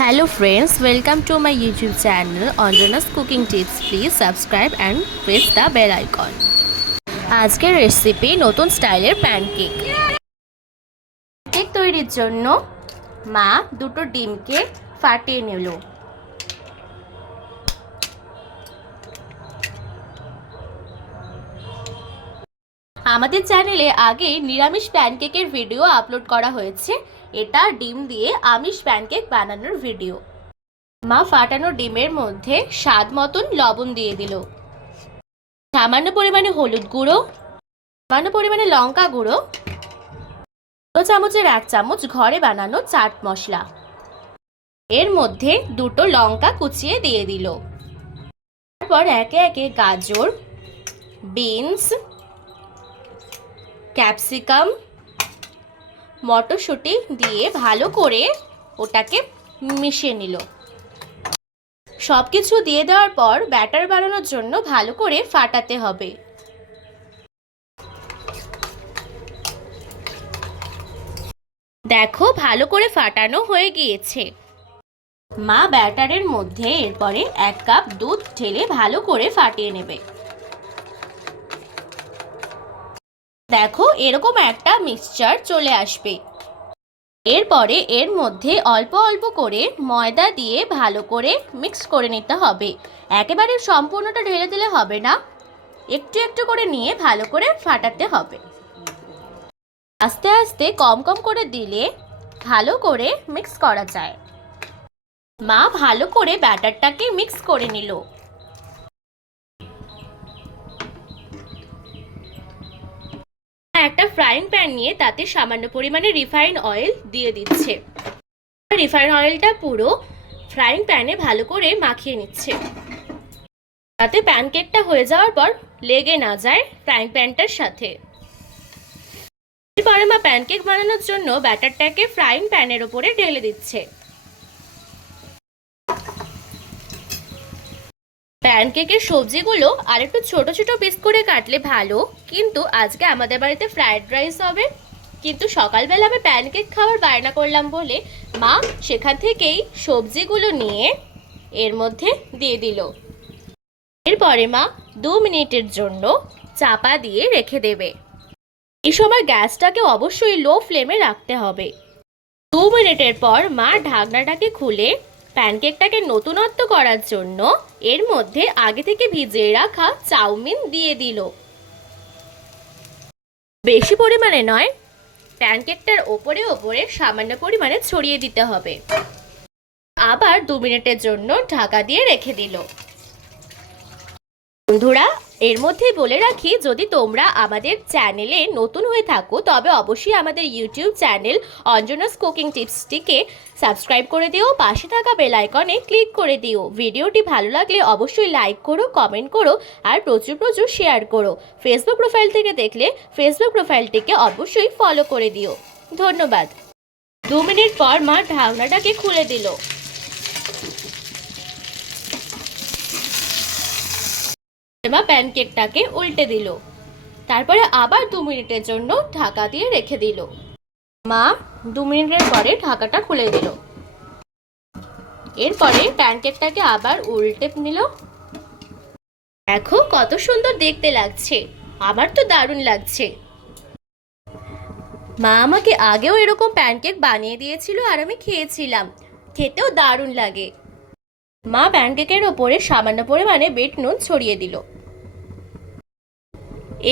Hello friends, welcome to my YouTube channel Anjana's Cooking Tips. Please subscribe and press the bell icon. আজকের recipe নতুন স্টাইলের pancake. Cake তৈরির জন্য মা দুটো ডিমকে ফাটিয়ে নিল। আমাদের চ্যানেলে আগে নিরামিষ প্যানকেকের ভিডিও আপলোড করা হয়েছে। এটা ডিম দিয়ে আমিষ প্যানকেক বানানোর ভিডিও। মা ফাটানো ডিমের মধ্যে স্বাদ মতন লবণ দিয়ে দিল, সামান্য পরিমাণে হলুদ গুঁড়ো, সামান্য পরিমাণে লঙ্কা গুঁড়ো, 2 চামচের 1 চামচ ঘরে বানানো চাট মশলা, এর মধ্যে দুটো লঙ্কা কুচিয়ে দিয়ে দিল। তারপর একে একে গাজর, বিনস, ক্যাপসিকাম, মটরশুঁটি দিয়ে ভালো করে ওটাকে মিশিয়ে নিল। সব কিছু দিয়ে দেওয়ার পর ব্যাটার বানানোর জন্য ভালো করে ফাটাতে হবে। দেখো ভালো করে ফাটানো হয়ে গিয়েছে। মা ব্যাটারের মধ্যে এরপরে 1 কাপ দুধ ঢেলে ভালো করে ফাটিয়ে নেবে। দেখো এরকম একটা মিক্সচার চলে আসবে। এরপরে এর মধ্যে অল্প অল্প করে ময়দা দিয়ে ভালো করে মিক্স করে নিতে হবে। একেবারে সম্পূর্ণটা ঢেলে দিলে হবে না, একটু একটু করে নিয়ে ভালো করে ফাটাতে হবে। আস্তে আস্তে কম কম করে দিলে ভালো করে মিক্স করা যায়। মা ভালো করে ব্যাটারটাকে মিক্স করে নিল। একটা ফ্রাইং প্যান নিয়ে তাতে সামান্য পরিমাণে রিফাইন্ড অয়েল দিয়ে দিচ্ছে। রিফাইন্ড অয়েলটা পুরো ফ্রাইং প্যানে ভালো করে মাখিয়ে নিচ্ছে, তাতে প্যানকেকটা হয়ে যাওয়ার পর লেগে না যায় ফ্রাইং প্যানটার সাথে। এরপরে মা প্যানকেক বানানোর জন্য ব্যাটারটাকে ফ্রাইং প্যানের উপরে ঢেলে দিচ্ছে। প্যানকেকের সবজিগুলো আর একটু ছোট ছোট পিস করে কাটলে ভালো, কিন্তু আজকে আমাদের বাড়িতে ফ্রাইড রাইস হবে, কিন্তু সকালবেলা আমি প্যানকেক খাওয়ার বায়না করলাম বলে মা সেখান থেকেই সবজিগুলো নিয়ে এর মধ্যে দিয়ে দিল। এরপরে মা 2 মিনিটের জন্য চাপা দিয়ে রেখে দেবে। এই সময় গ্যাসটাকে অবশ্যই লো ফ্লেমে রাখতে হবে। 2 মিনিটের পর মা ঢাকনাটাকে খুলে প্যানকেকটাকে নতুনত্ব করার জন্য এর মধ্যে আগে থেকে ভিজিয়ে রাখা চাউমিন দিয়ে দিল। বেশি পরিমাণে নয়, প্যানকেকটার ওপরে ওপরে সামান্য পরিমাণে ছড়িয়ে দিতে হবে। আবার 2 মিনিটের জন্য ঢাকা দিয়ে রেখে দিল। বন্ধুরা, এর মধ্যেই বলে রাখি, যদি তোমরা আমাদের চ্যানেলে নতুন হয়ে থাকো তবে অবশ্যই আমাদের ইউটিউব চ্যানেল অঞ্জনাস কুকিং টিপসটিকে সাবস্ক্রাইব করে দিও, পাশে থাকা বেল আইকনে ক্লিক করে দিও। ভিডিওটি ভালো লাগলে অবশ্যই লাইক করো, কমেন্ট করো আর প্রচুর প্রচুর শেয়ার করো। ফেসবুক প্রোফাইল থেকে দেখলে ফেসবুক প্রোফাইলটিকে অবশ্যই ফলো করে দিও। ধন্যবাদ। 2 মিনিট পর মা ঢাকনাটাকে খুলে দিল। মা প্যানকেকটাকে উল্টে দিল। তারপরে আবার 2 মিনিটের জন্য ঢাকা দিয়ে রেখে দিল। মা 2 মিনিটের পরে ঢাকাটা খুলে দিল। এরপরে প্যানকেকটাকে আবার উল্টে নিল। দেখো কত সুন্দর দেখতে লাগছে, আমার তো দারুণ লাগছে। মা আমাকে আগেও এরকম প্যানকেক বানিয়ে দিয়েছিল আর আমি খেয়েছিলাম, খেতেও দারুণ লাগে। মা প্যানকেকের ওপরে সামান্য পরিমাণে বিট নুন ছড়িয়ে দিল।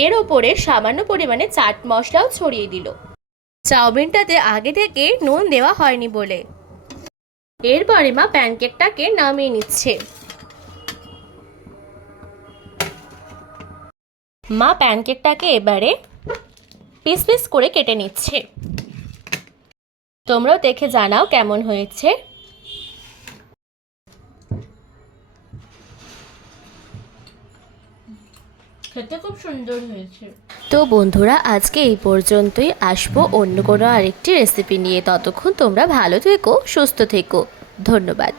এর ওপরে সামান্য পরিমাণে চাট মশলাও ছড়িয়ে দিল, চাউমিনটাতে আগে থেকে নুন দেওয়া হয়নি বলে। এরপরে মা প্যানকেকটাকে নামিয়ে নিচ্ছে। মা প্যানকেকটাকে এবারে পিস পিস করে কেটে নিচ্ছে। তোমরাও দেখে জানাও কেমন হয়েছে। খেতে খুব সুন্দর হয়েছে। তো বন্ধুরা, আজকে এই পর্যন্তই। আসবো অন্য কোনো আরেকটি রেসিপি নিয়ে। ততক্ষণ তোমরা ভালো থেকো, সুস্থ থেকো। ধন্যবাদ।